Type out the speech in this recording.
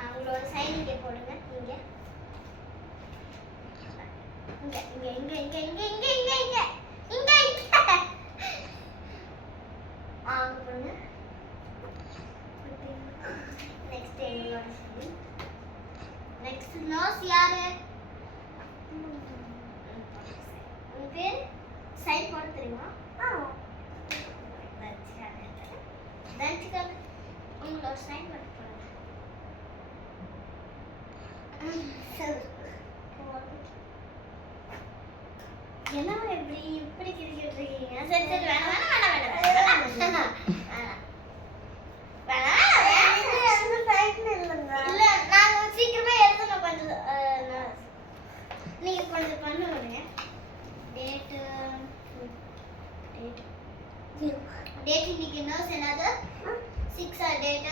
அவங்களோட சைன் இங்கே போடுங்க. இங்கே இங்கே இங்கே இங்கே இங்கே இங்கே இங்கே இங்கே இங்கே இங்கே இங்கே அங்கே போடுங்க. நெக்ஸ்ட் எங்களோட சைன். நெக்ஸ்ட் நோஸ் யாரு? உங்க பேர் சைன் போட தெரியுமா? தன்சிகாக்கு உங்களோட சைன் போட போடுங்க. என்னவா இப்படி கிரிக்கிட்டு இருக்கீங்க? சரி சரி வேணாம் வேணாம் வேணாம் வேணாம் வேணாம் இல்ல நாங்க சீக்கிரமா எழுதணும். கொஞ்சம் நீங்க கொஞ்சம் பண்ணுங்க. டேட் இன்னைக்கு நர்ஸ் என்னது 6 டேட்